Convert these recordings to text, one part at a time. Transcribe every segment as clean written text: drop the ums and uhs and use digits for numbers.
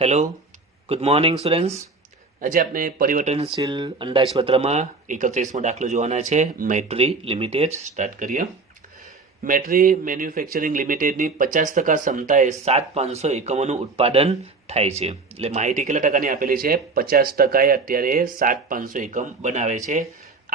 Hello, good morning students. આજે આપણે પરિવર્તનશીલ અંદાજપત્રમાં 31મો દાખલો જોવાના છે. મેટ્રી લિમિટેડ સ્ટાર્ટ કરીએ. મેટ્રી મેન્યુફેક્ચરિંગ લિમિટેડની 50% ક્ષમતાએ 7,500 એકમોનું ઉત્પાદન થાય છે. એટલે માહિતી કેટલા ટકાની આપેલી છે? 50%એ અત્યારે 7,500 એકમ બનાવે છે.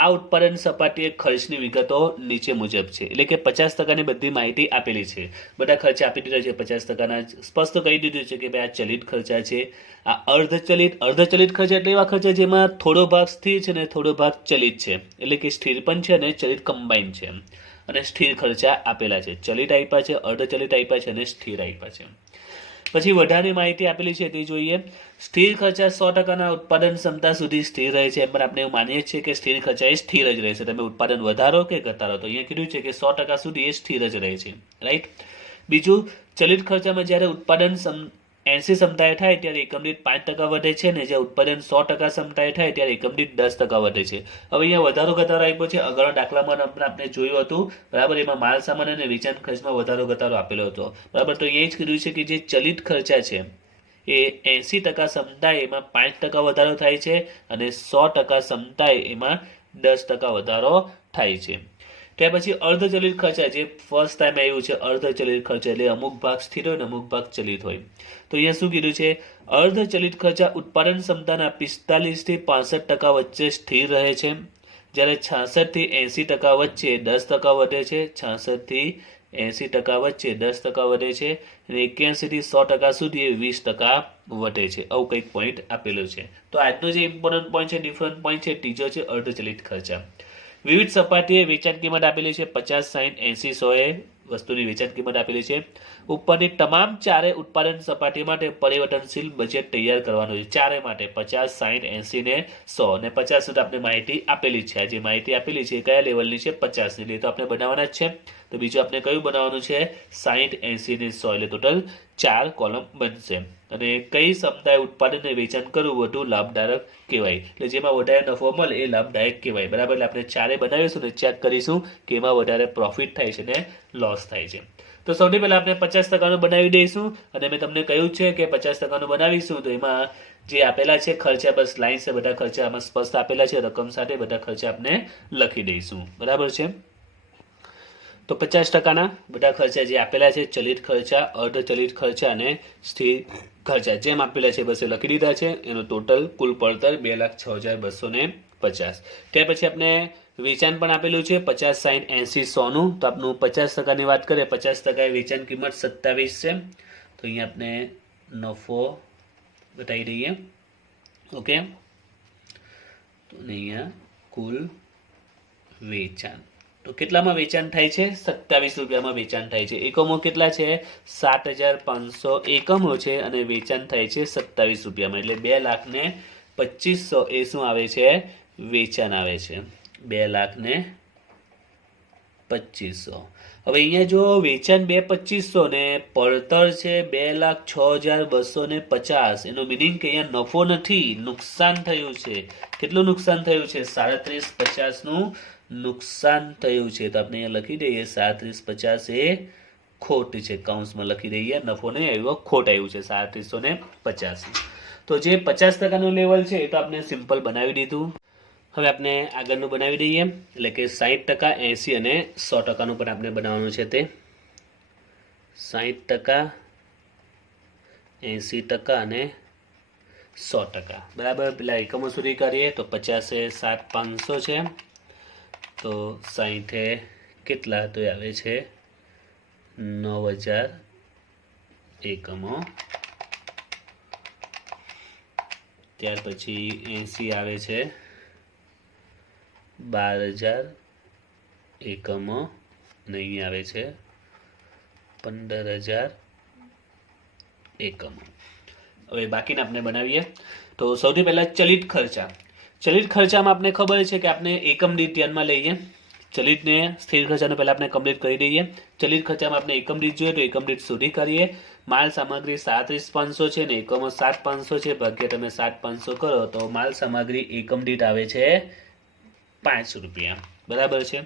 આ ઉત્પાદન સપાટીએ ખર્ચની વિગતો નીચે મુજબ છે. એટલે કે 50%ની બધી માહિતી આપેલી છે. બધા ખર્ચા આપી દીધા છે. 50%ના સ્પષ્ટ કહી દીધું છે કે ભાઈ આ ચલિત ખર્ચા છે, આ અર્ધચલિત ખર્ચા એટલે એવા ખર્ચા જેમાં થોડો ભાગ સ્થિર છે ને થોડો ભાગ ચલિત છે. એટલે કે સ્થિર પણ છે અને ચલિત કમ્બાઈન છે. અને સ્થિર ખર્ચા આપેલા છે. ચલિત આપ્યા છે, અર્ધચલિત આપ્યા છે અને સ્થિર આપ્યા છે. પછી વધારાની માહિતી આપેલી છે તે જોઈએ. સ્થિર ખર્ચા 100%ના ઉત્પાદન ક્ષમતા સુધી સ્થિર રહે છે. એમ પણ આપણે એવું માનીએ છીએ કે સ્થિર ખર્ચા એ સ્થિર જ રહેશે. તમે ઉત્પાદન વધારો કે ઘટાડો, તો અહીંયા કીધું છે કે 100% સુધી એ સ્થિર જ રહે છે. રાઈટ. બીજું, ચલિત ખર્ચામાં જ્યારે ઉત્પાદન 80 ક્ષમતાએ થાય ત્યારે એકમ દીઠ 5% વધે છે ને જ્યારે ઉત્પાદન 100% ક્ષમતાએ થાય ત્યારે એકમ દીઠ 10% વધે છે. હવે અહીંયા વધારો ઘટાડો આપ્યો છે. આગળના દાખલામાં આપણે જોયું હતું, બરાબર. એમાં માલ સામાન અને વેચાણ ખર્ચમાં વધારો ઘટાડો આપેલો હતો, બરાબર. તો એ જ કીધું છે કે જે ચલિત ખર્ચા છે એ 80% ક્ષમતાએ એમાં 5% વધારો થાય છે અને 100% ક્ષમતાએ એમાં 10% વધારો થાય છે. ત્યાર પછી અર્ધચલિત ખર્ચા, જે ફર્સ્ટ ટાઈમ આવ્યું છે અર્ધચલિત ખર્ચા, એટલે અમુક ભાગ સ્થિર હોય ને અમુક ભાગ ચલિત હોય. તો અહીંયા શું કીધું છે? અર્ધચલિત ખર્ચા ઉત્પાદન ક્ષમતાના 45 થી 65% વચ્ચે સ્થિર રહે છે, જ્યારે 66 થી 80% વચ્ચે 10% વધે છે, 66 થી 80% વચ્ચે 10% વધે છે અને 81 થી 100% સુધી 20% વધે છે. આવું કંઈક પોઈન્ટ આપેલો છે. તો આજનો જે ઇમ્પોર્ટન્ટ પોઈન્ટ છે, ડિફરન્ટ પોઈન્ટ છે, ત્રીજો છે અર્ધચલિત ખર્ચા. વિવિધ સપાટીએ વેચાણ કિંમત આપેલી છે. 50, 60, 80, 100 વસ્તુની વેચાણ કિંમત આપેલી છે. ઉપરની તમામ ચારે ઉત્પાદન સપાટી માટે પરિવર્તનશીલ બજેટ તૈયાર કરવાનું છે. ચારે માટે 50, 60, 80 ને 100 અને 50 સુધી આપણે માહિતી આપેલી છે. આ જે માહિતી આપેલી છે કયા લેવલની છે? 50 ની. તો આપણે બનાવવાના જ છે. તો બીજું આપણે કયું બનાવવાનું છે? 60, 80 ને 100. એટલે ટોટલ 4 કોલમ બનશે. અને કઈ ક્ષમતાએ ઉત્પાદન અને વેચાણ કરવું વધુ લાભદાયક કહેવાય? એટલે જેમાં વધારે નફો મળે એ લાભદાયક કહેવાય, બરાબર. એટલે આપણે ચારે બનાવીશું ને ચેક કરીશું કે એમાં વધારે પ્રોફિટ થાય છે ને લોસ થાય છે. તો સૌથી પહેલા આપણે 50%નું બનાવી દઈશું. અને મેં તમને કહ્યું છે કે 50%નું બનાવીશું તો એમાં જે આપેલા છે ખર્ચા, બસ લાઈન છે, બધા ખર્ચા આમાં સ્પષ્ટ આપેલા છે. રકમ સાથે બધા ખર્ચા આપણે લખી દઈશું, બરાબર છે. તો 50%ના બધા ખર્ચા જે આપેલા છે, ચલિત ખર્ચા, અર્ધચલિત ખર્ચા અને સ્થિર ખર્ચા જેમ આપેલા છે બસ એ લખી દીધા છે. એનું ટોટલ કુલ પડતર 2,06,250. ત્યાર પછી આપણે વેચાણ પણ આપેલું છે 50, 60, 80, 100નું. તો આપણું 50%ની વાત કરીએ, 50% વેચાણ કિંમત 27 છે. તો અહીંયા આપણે નફો બતાવી દઈએ. ઓકે. તો અહીંયા કુલ વેચાણ, તો કેટલામાં વેચાણ થાય છે? 27 રૂપિયામાં વેચાણ થાય છે. એકમો કેટલા છે? 7,500 એકમો છે અને વેચાણ થાય છે 27 રૂપિયામાં. એટલે 2,25,000 એ શું આવે છે? વેચાણ આવે છે. 2,25,000. હવે અહીંયા જો વેચાણ 2,25,000 ને પડતર છે 2,06,250, એનો મિનિંગ કે અહીંયા નફો નથી, નુકસાન થયું છે. કેટલું નુકસાન થયું છે? 37,50નું નુકસાન થયું છે. તો આપણે અહીંયા લખી દઈએ 37,50 એ ખોટ છે. કૌંસમાં લખી દઈએ. નફો નહીં આવ્યો, ખોટ આવ્યું છે 3750. તો જે 50%નું લેવલ છે એ તો આપણે સિમ્પલ બનાવી દીધું. હવે આપણે આગળનું બનાવી દઈએ. એટલે કે 60%, 80 અને 100%નું પણ આપણે બનાવવાનું છે. તે 60%, 80% અને 100%, બરાબર. પેલા એકમો સુધી કરીએ તો 50 એ 7,500 છે. તો 60 એ કેટલા? તો આવે છે 9,000 એકમો. ત્યાર પછી 80 આવે છે 12,000 એકમો અને અહીં આવે છે 15,000 એકમો. હવે બાકીના આપણે બનાવીએ. તો સૌથી પહેલા ચલિત ખર્ચા. ચલિત ખર્ચામાં આપણે ખબર છે કે આપણે એકમ દીઠ ધ્યાનમાં લઈએ. ચલિતને સ્થિર ખર્ચાને પહેલા આપણે કમ્પ્લીટ કરી દઈએ. ચલિત ખર્ચામાં આપણે એકમ દીઠ જોઈએ તો એકમ દીઠ સુધી કરીએ. માલ સામગ્રી 37,500 છે ને એકમો 7,500 છે. ભાગ્યા તમે 7,500 કરો તો માલ સામગ્રી એકમ દીઠ આવે છે 5 રૂપિયા, બરાબર છે.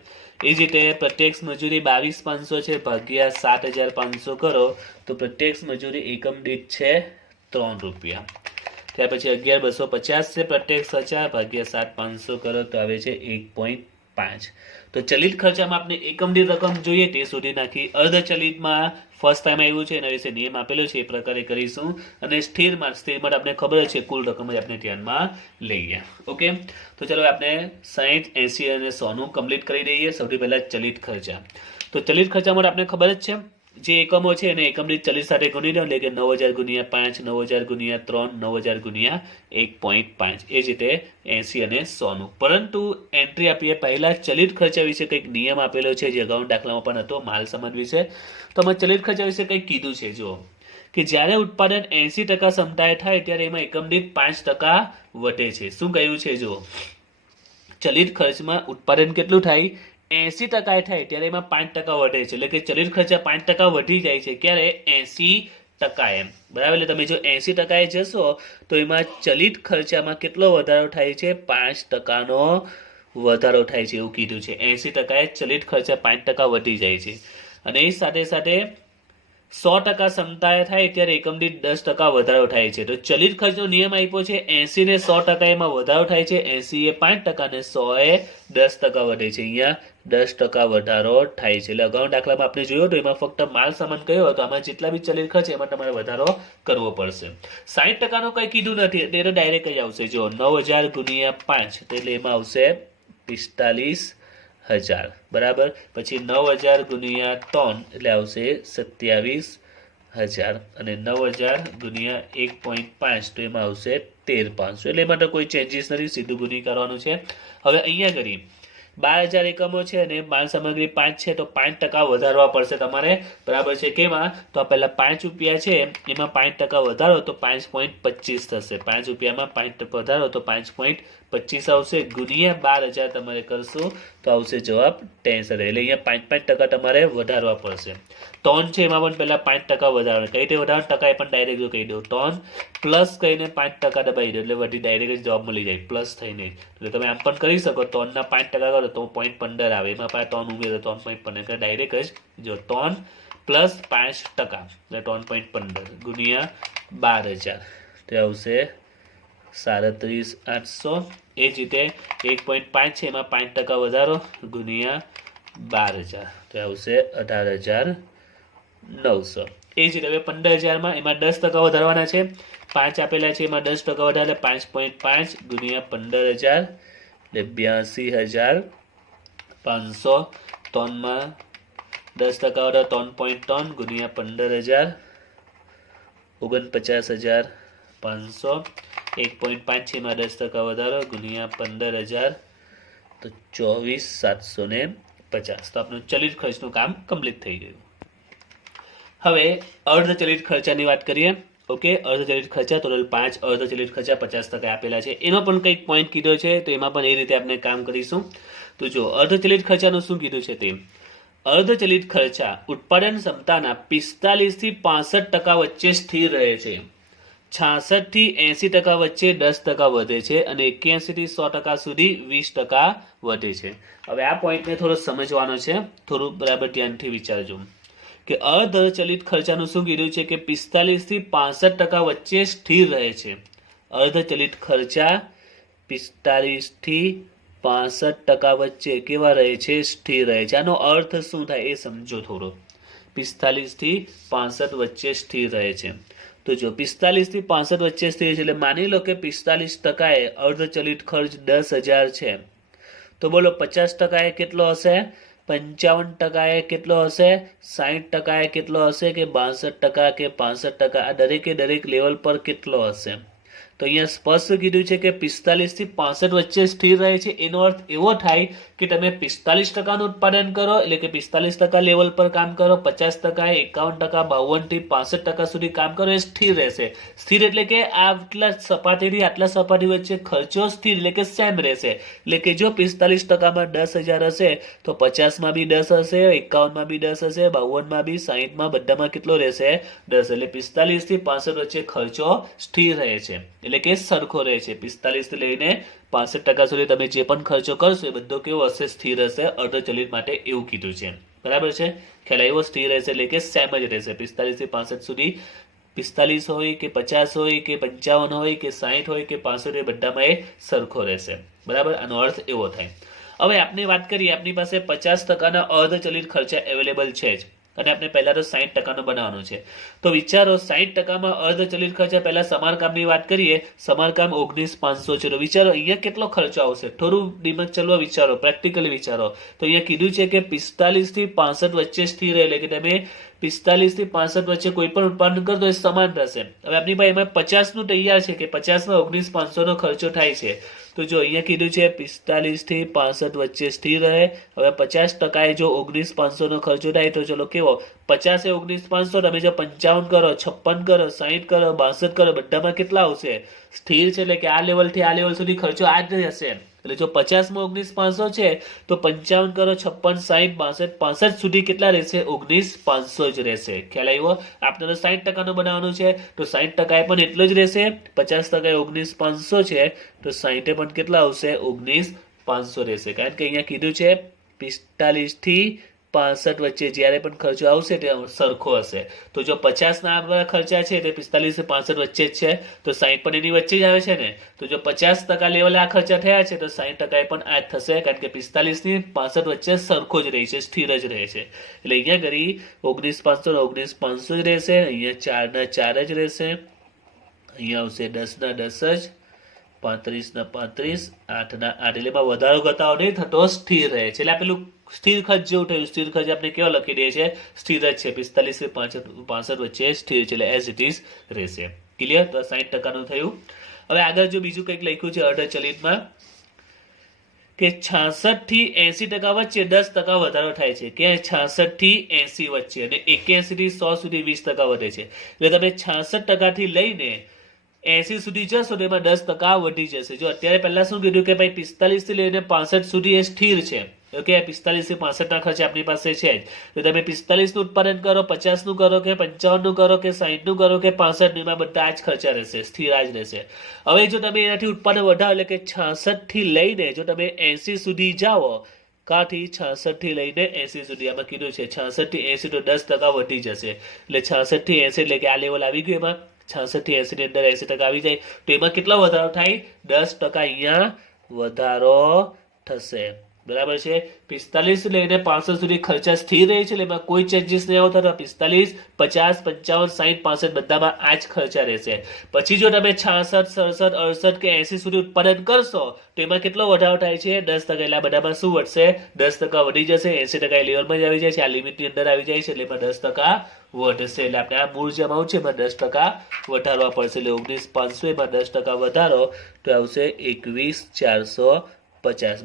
એ જ રીતે પ્રત્યક્ષ મજૂરી 22,500 છે. ભાગ્યા 7,500 કરો તો પ્રત્યક્ષ મજૂરી એકમ દીઠ છે ₹3. ત્યાર પછી 11,250 છે પ્રત્યક્ષ ખર્ચા ભાગ્યા 7,500 કરો તો આવે છે 1.5. તો ચલિત ખર્ચામાં આપણે એકમ દીઠ રકમ જોઈએ તે શોધી નાખી. અર્ધ ચલિતમાં ફર્સ્ટ ટાઈમ આવ્યું છે એના વિશે નિયમ આપેલો છે એ પ્રકારે કરીશું. અને સ્થિરમાં આપણે ખબર છે કુલ રકમ જ આપણે ધ્યાનમાં લઈએ. ઓકે, તો ચાલો આપણે 60, 80 અને 100 નું કમ્પ્લીટ કરી દઈએ. સૌથી પહેલા ચલિત ખર્ચા. તો ચલિત ખર્ચા માટે આપણે ખબર જ છે જે એકમો છે એને એકમ દીઠ ચલિત સાથે ગુણી દો, એટલે કે 9,000 ગુણ્યા 5, 9,000 ગુણ્યા 3, 9,000 ગુણ્યા 1.5. એ જ રીતે 80 અને 100 નું. પરંતુ એન્ટ્રી આપીએ પહેલા ચલિત ખર્ચા વિશે કંઈક નિયમ આપેલો છે જે અગાઉના દાખલામાં પણ હતો માલ સામાન વિશે. તો અમે ચલિત ખર્ચા વિશે કંઈક કીધું છે. જો કે જ્યારે ઉત્પાદન 80% ક્ષમતાએ થાય ત્યારે એમાં એકમ દીઠ 5% વધે છે. શું કહ્યું છે? જો ચલિત ખર્ચમાં ઉત્પાદન કેટલું થાય? 80% થાય ત્યારે એમાં 5% વધે છે. એટલે કે ચલિત ખર્ચા 5% વધી જાય છે. ક્યારે? 80%. એમ બરાબર. એટલે તમે જો 80% જશો તો એમાં ચલિત ખર્ચામાં કેટલો વધારો થાય છે? 5%નો વધારો થાય છે એવું કીધું છે. 80% ચલિત ખર્ચા 5% વધી જાય છે. અને એ સાથે સાથે 100% ક્ષમતાએ થાય ત્યારે એકમ દીઠ 10% વધારો થાય છે. તો ચલિત ખર્ચનો નિયમ આપ્યો છે 80 ને 100% એમાં વધારો થાય છે. 80 એ 5% અને 100 એ 10% વધે છે. અહીંયા 10% વધારો થાય છે. એટલે અગાઉના દાખલામાં આપણે જોયું તો એમાં ફક્ત માલ સામાન કયો હતો, આમાં જેટલા બી ચલિત ખર્ચ એમાં તમારે વધારો કરવો પડશે. 60% નું કંઈ કીધું નથી એટલે તો ડાયરેક્ટ જ આવશે. જો 9,000 ગુણ્યા 5 એટલે એમાં આવશે 45,000 બરાબર. પછી 9,000 ગુણ્યા 3 એટલે આવશે 27,000 અને 9,000 ગુણ્યા 1.5 તો એમાં આવશે 13,500. એટલે એમાં તો કોઈ ચેન્જીસ નથી, સીધું ગુણી કરવાનું છે. હવે અહીંયા કરી 12,000 એકમો છે અને માલ સામગ્રી 5 છે તો 5% વધારવા પડશે તમારે. બરાબર છે. કેમાં? તો પહેલા ₹5 છે એમાં 5% વધારો તો 5.25 થશે. ₹5માં 5% વધારો તો 5.25 આવશે. ગુણ્યા 12,000 તમારે કરશો તો આવશે જવાબ 63. એટલે અહીંયા 5% તમારે વધારવા પડશે. ટોન છે એમાં પણ પહેલા 5% વધારો. કઈ રીતે વધારો? ટકા એ પણ ડાયરેક્ટ જો કહી દો. ટોન પ્લસ કહીને 5% દબાઈ દો એટલે બધી ડાયરેક્ટ જવાબ મળી જાય પ્લસ થઈને. એટલે તમે આમ પણ કરી શકો. ટોનના 5% કરો તો 0.15 આવે. એમાં પાછા ટોન ઉમેરો 3.15 એટલે ડાયરેક્ટ જ જો ટોન પ્લસ 5% એટલે 3.15 ગુણ્યા 12,000 તો આવશે 37,800. એ જ રીતે 1.5 છે એમાં 5% વધારો ગુણ્યા 12,000 તો આવશે 18,900. એ જ રીતે હવે 15,000માં એમાં 10% વધારવાના છે. 5 આપેલા છે એમાં 10% વધારે 5.5 ગુણ્યા 15,000 એટલે 82,500. ટોનમાં 10% વધારે 3.3 ગુણ્યા 15,000 49,500. 1.5 છે એમાં 10% વધારો ગુણ્યા 15,000 તો 24,750. તો આપણું ચલિત ખર્ચનું કામ કમ્પ્લીટ થઈ ગયું. હવે અર્ધચલિત ખર્ચાની વાત કરીએ. ઓકે, અર્ધચલિત ખર્ચા ટોટલ 5 અર્ધચલિત ખર્ચા 50% આપેલા છે. એનો પણ કંઈક પોઈન્ટ કીધો છે તો એમાં પણ એ રીતે આપણે કામ કરીશું. તો જો અર્ધચલિત ખર્ચાનું શું કીધું છે તે અર્ધચલિત ખર્ચા ઉત્પાદન ક્ષમતાના 45 થી 65% વચ્ચે સ્થિર રહે છે. 66 થી 80% વચ્ચે 10% વધે છે અને 81 થી 100% સુધી 20% વધે છે. હવે આ પોઈન્ટને થોડો સમજવાનો છે, થોડું બરાબર ધ્યાનથી વિચારજો કે અર્ધચલિત ખર્ચાનું શું કીધું છે કે 45 થી 65% વચ્ચે સ્થિર રહે છે. અર્ધચલિત ખર્ચા 45 થી 65% વચ્ચે કેવા રહે છે? સ્થિર રહે છે. આનો અર્થ શું થાય એ સમજો થોડો. 45 થી 65 વચ્ચે સ્થિર રહે છે. તો જો 45 થી 65 વચ્ચે સ્થિર છે એટલે માની લો કે 45% એ અર્ધચલિત ખર્ચ 10,000 છે. તો બોલો 50% એ કેટલો હશે? 55% એ કેટલો હશે? 60% એ કેટલો હશે? કે 62% કે 65%? આ દરેકે દરેક લેવલ પર કેટલો હશે? તો અહીંયા સ્પષ્ટ કીધું છે કે 45 થી 65 વચ્ચે સ્થિર રહે છે. એનો અર્થ એવો થાય કે તમે 45% ઉત્પાદન કરો એટલે કે 45% લેવલ પર કામ કરો, 50%, 51%, 52 થી 65% સુધી કામ કરો, એ સ્થિર રહેશે. સ્થિર એટલે કે આટલા સપાટીથી આટલા સપાટી વચ્ચે ખર્ચો સ્થિર એટલે કે સેમ રહેશે. એટલે કે જો 45%માં 10,000 હશે તો 50માં બી 10 હશે, 51માં બી 10 હશે, 52માં બી, 60માં બધામાં કેટલો રહેશે? 10. એટલે 45 થી 65 વચ્ચે ખર્ચો સ્થિર રહે છે એટલે કે સરખો રહે છે. 45 થી લઈને 65% સુધી તમે જે પણ ખર્ચો કરશો એ બધો કેવો હશે? સ્થિર હશે. અર્ધચલિત માટે એવું કીધું છે. બરાબર છે? ખ્યાલ આવ્યો? સ્થિર રહેશે એટલે કે સેમ જ રહેશે. 45 થી 65 સુધી 45 હોય કે 50 હોય કે 55 હોય કે 60 હોય કે 65 એ બધામાં એ સરખો રહેશે. બરાબર, આનો અર્થ એવો થાય. હવે આપણે વાત કરીએ, આપણી પાસે 50% અર્ધચલિત ખર્ચા અવેલેબલ છે જ, અને આપણે પહેલા તો 60% બનાવવાનું છે. તો વિચારો 60%માં અર્ધચલિત ખર્ચા, પહેલા સમારકામની વાત કરીએ, સમારકામ 19,500 છે. તો વિચારો અહીંયા કેટલો ખર્ચો આવશે. થોડું દિમાગ ચલવા વિચારો, પ્રેક્ટિકલી વિચારો. તો અહીંયા કીધું છે કે 45 થી 65 વચ્ચે સ્થિર રહે, એટલે કે તમે 45 થી 65 વચ્ચે કોઈ પણ ઉત્પાદન કરો તો એ સમાન રહેશે. હવે આપણી પાસે એમાં 50 નું તૈયાર છે કે 50માં 19,500 નો ખર્ચો થાય છે. તો જો અહીંયા કીધું છે 45 થી 65 વચ્ચે સ્થિર રહે. હવે 50% જો 19,500 નો ખર્ચો થાય તો ચલો કેવો, 50 એ 19,500, તમે જો 55 કરો, 56 કરો, 60 કરો, 62 કરો, બધામાં કેટલા આવશે? સ્થિર છે, એટલે કે આ લેવલ થી આ લેવલ સુધી ખર્ચો આ જ રહેશે. એટલે જો 50માં 19,500 છે તો 55 કરો, 56, 60, 62, 65 સુધી કેટલા રહેશે? 19,500 જ રહેશે. ખ્યાલ આવ્યો? આપણે તો 60% નું બનાવવાનું છે, તો 60% પણ એટલો જ રહેશે. 50% 19,500 છે તો 60 પણ કેટલા આવશે? 19,500 રહેશે. કારણ કે અહીંયા કીધું છે 45 થી 65 વચ્ચે જ્યારે પણ ખર્ચો આવશે તે સરખો હશે. તો જો 50 ના આ ખર્ચા છે તે 45 થી 65 વચ્ચે જ છે, તો 60 પણ એની વચ્ચે જ આવે છે ને. તો જો 50% લેવલે આ ખર્ચા થયા છે તો 60% પણ આ જ થશે, કારણ કે 45 થી 65 વચ્ચે સરખો જ રહે છે, સ્થિર જ રહે છે. એટલે અહીંયા કરી 19,500 19,500 જ રહેશે. અહીંયા 4 ના 4 જ રહેશે. અહીંયા આવશે 10 ના 10 જ, 35 ના 35, 8 ના 8. એટલે એમાં વધારો ઘટાડો નહીં થતો, સ્થિર રહે છે. એટલે પેલું સ્થિર ખર્ચ જેવું થયું. સ્થિર ખર્ચ આપણે કેવો લખી દઈએ છીએ? સ્થિર જ છે. 45 થી 65 વચ્ચે સ્થિર છે, એટલે એઝ ઇટ ઇઝ રહેશે. ક્લિયર? તો 60%નું થયું. હવે આગળ જો બીજું કંઈક લખ્યું છે અર્ધચલિતમાં કે 66 થી 80% વચ્ચે 10% વધારો થાય છે. કે 66 થી 80 વચ્ચે, અને 81 થી 100 સુધી 20% વધે છે. એટલે તમે 66% થી લઈને 80 સુધી જશો તો એમાં 10% વધી જશે. જો અત્યારે પહેલા શું કીધું કે ભાઈ 45 થી લઈને 65 સુધી એ સ્થિર છે. ઓકે, 45 થી 65 ના ખર્ચ આપણી પાસે છે જ. તો તમે 45 નું ઉત્પાદન કરો, 50 નું કરો કે 55 નું કરો કે 60 નું કરો કે 65 નું, એમાં બધા જ ખર્ચા રહેશે, સ્થિર જ રહેશે. હવે જો તમે એનાથી ઉત્પાદન વધારો, એટલે કે 66 થી લઈને જો તમે 80 સુધી જાઓ, કાથી 66 થી લઈને 80 સુધી, આમાં કીધું છે 66 થી 80 તો 10% વધી જશે. એટલે 66 થી 80 એટલે કે આ લેવલ આવી ગયું. એમાં 66 થી 80 ની અંદર 80% આવી જાય તો એમાં કેટલો વધારો થાય? 10% અહીંયા વધારો થશે. બરાબર છે. 45 લઈને 65 સુધી ખર્ચા સ્થિર રહે છે, એટલે એમાં કોઈ ચેન્જીસ નહીં આવતા. 45, 50, 55, 60, 65 બધામાં આ જ ખર્ચા રહેશે. પછી જો તમે 66, 67, 68 કે 80 સુધી ઉત્પાદન કરશો તો એમાં કેટલો વધારો થાય છે? 10%. એટલે આ બધામાં શું વધશે? 10% વધી જશે. 80% લેવલમાં જ આવી જાય છે, આ લિમિટની અંદર આવી જાય છે, એટલે એમાં 10% વધશે. એટલે આપણે આ મૂળ જે અમાઉન્ટ છે એમાં 10% વધારવા પડશે. એટલે 19,500 એમાં 10% વધારો તો આવશે 21,450.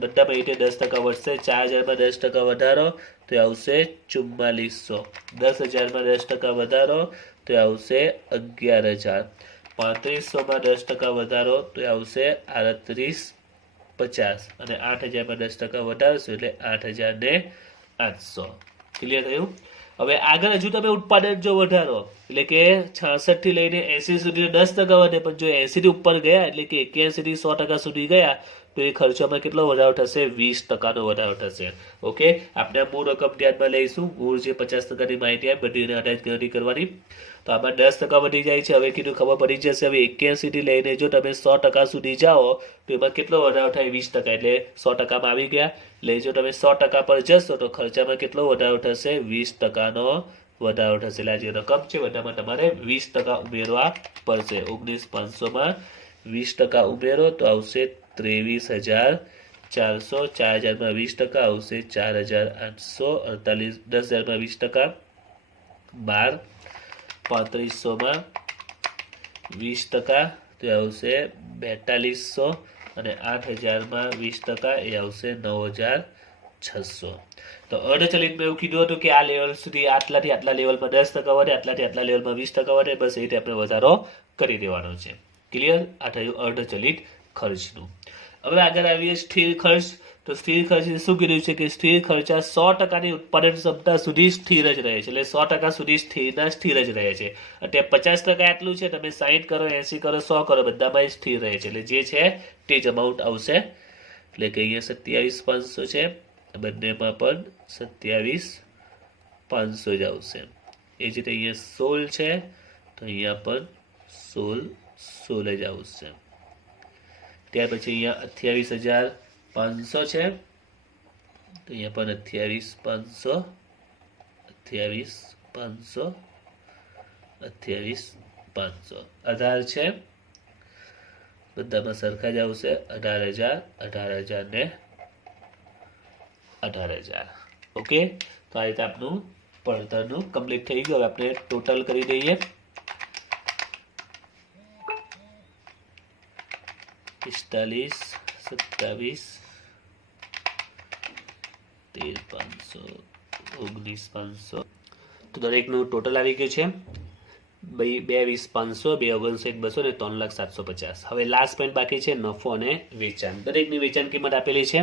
બધામાં રીતે 10% વધશે. 4,000 માં 10% વધારો તો આવશે 4400. 10,000 માં 10% વધારો તો આવશે 11,000. 3500 માં 10% વધારો તો આવશે 3850. અને 8,000 માં 10% વધારશો એટલે 8,800. ક્લિયર થયું? હવે આગળ હજુ તમે ઉત્પાદન જો વધારો, એટલે કે 66 થી લઈને 80 સુધી 10% વધે, પણ જો 80 થી ઉપર ગયા, એટલે કે 81 થી 100% સુધી ગયા તો એ ખર્ચોમાં કેટલો વધારો થશે? 20% નો વધારો થશે. ઓકે, આપણે આ મૂળ રકમ ધ્યાનમાં લઈશું. મૂળ જે 50% ની માહિતી આપી બધી અનાજ ગણતરી કરવાની. તો આમાં 10% વધી જાય છે. હવે કીધું ખબર પડી જશે. હવે 81 થી લઈને જો તમે 100% સુધી જાઓ તો એમાં કેટલો વધારો થાય? 20%. એટલે 100% માં આવી ગયા. એટલે જો તમે 100% પર જશો તો ખર્ચામાં કેટલો વધારો થશે? 20% નો વધારો થશે. એટલે આ જે રકમ છે બધામાં તમારે 20% ઉમેરવા પડશે. 19,500 માં 20% ઉમેરો તો આવશે 23,400. 4,000 માં 20% આવશે 4,848. 10,000 માં 20% 12. 3500 માં 20% તો આવશે 4200. અને 8,000 માં 20% એ આવશે 9,600. તો અર્ધચલિતમાં એવું કીધું હતું કે આ લેવલ સુધી આટલાથી આટલા લેવલમાં 10% વધે, આટલાથી આટલા લેવલમાં 20% વધે. બસ એ રીતે આપણે વધારો કરી દેવાનો છે. ક્લિયર? આ થયું અર્ધચલિત ખર્ચનું. હવે આગળ આવીએ સ્થિર ખર્ચ. તો સ્થિર ખર્ચ શું કીધું છે કે સ્થિર ખર્ચા 100% ની ઉત્પાદન ક્ષમતા સુધી સ્થિર જ રહે છે. એટલે 100% સુધી સ્થિર જ રહે છે. અત્યારે 50% આટલું છે, તમે 60 કરો, 80 કરો, 100 કરો, બધામાં સ્થિર રહે છે. એટલે જે છે તે જ અમાઉન્ટ આવશે. એટલે કે અહીંયા 27,500 છે, બંનેમાં પણ 27,500 જ આવશે. એ જ રીતે અહીંયા 16 છે, તો અહીંયા પણ 16 જ આવશે. ત્યાર પછી અહીંયા 28,500 છે, તો અહીંયા પણ 28,500, 28,500, 28,500. 18 છે, બધામાં સરખા જ આવશે. 18,000, 18,000 ને 18,000. ઓકે, તો આ રીતે આપનું પડતરનું કમ્પ્લીટ થઈ ગયું. હવે આપણે ટોટલ કરી દઈએ. 45, 27, 13,500, 19,500. તો દરેકનું ટોટલ આવી ગયું છે. 2,20,500, 2,59,200 ને 3,07,50. હવે લાસ્ટ પોઈન્ટ બાકી છે નફો અને વેચાણ. દરેકની વેચાણ કિંમત આપેલી છે.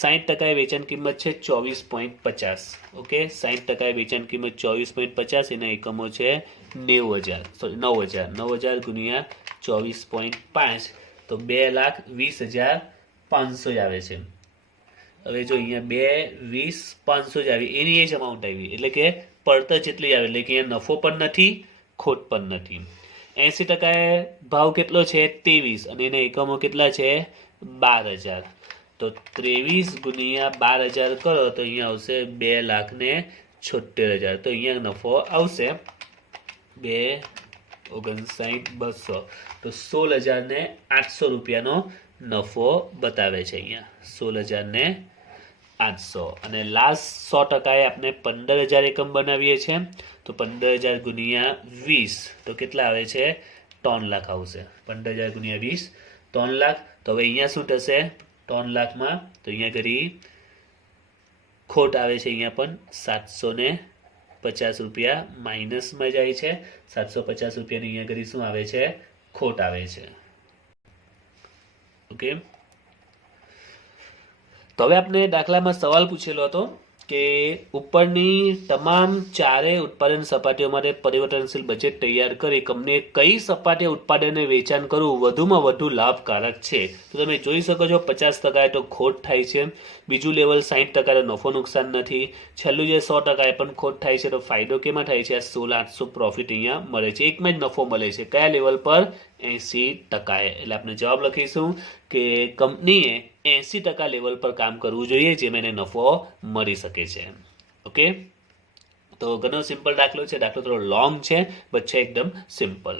60% વેચાણ કિંમત છે 24.50. ઓકે, 60% વેચાણ કિંમત 24.50. એના એકમો છે 9,000 ગુણ્યા 24.5, તો 2,20,500 જ આવે છે. હવે જો અહીંયા 2,20,500 જ આવી, એની એ જ અમાઉન્ટ આવી, એટલે કે પડતર જેટલી આવે, એટલે કે અહીંયા નફો પણ નથી, ખોટ પણ નથી. 80% ભાવ કેટલો છે 23, અને એના એકમો કેટલા છે 12,000. તો 23 ગુણ્યા 12,000 કરો તો અહીંયા આવશે 2,76,000. તો અહીંયા નફો આવશે 2,59,200. તો 16,800 રૂપિયાનો નફો બતાવે છે અહીંયા, 16,800. અને લાસ્ટ 100% આપણે 15,000 એકમ બનાવીએ છીએ, તો 15,000 ગુણ્યા 20 તો કેટલા આવે છે 3 લાખ આવશે. 15,000 ગુણ્યા 20 3 લાખ. તો હવે અહીંયા શું થશે 3 લાખમાં? તો અહીંયા ઘડી ખોટ આવે છે. અહીંયા પણ 750 રૂપિયા માઇનસમાં જાય છે. 750 રૂપિયાની અહીંયા ઘડી શું આવે છે ખોટ આવે છે. ઓકે, તો હવે આપણે દાખલામાં સવાલ પૂછેલો હતો કે ઉપરની તમામ ચારેય ઉત્પાદન સપાટીઓ માટે પરિવર્તનશીલ બજેટ તૈયાર કરી કંપનીએ કઈ સપાટીએ ઉત્પાદનને વેચાણ કરવું વધુમાં વધુ લાભકારક છે. તો તમે જોઈ શકો છો 50% તો ખોટ થાય છે, બીજું લેવલ 60% નફો નુકસાન નથી, છેલ્લું જે 100% પણ ખોટ થાય છે. તો ફાયદો કેમાં થાય છે? 16,800 પ્રોફિટ અહીંયા મળે છે, એકમાં જ નફો મળે છે. કયા લેવલ પર? 80%. એટલે આપણે જવાબ લખીશું કે કંપનીએ 80% લેવલ પર કામ કરવું જોઈએ, જેમાં એને નફો મળી શકે છે. ઓકે, તો ઘણો સિમ્પલ દાખલો છે. દાખલો થોડો લોંગ છે, બટ છે એકદમ સિમ્પલ.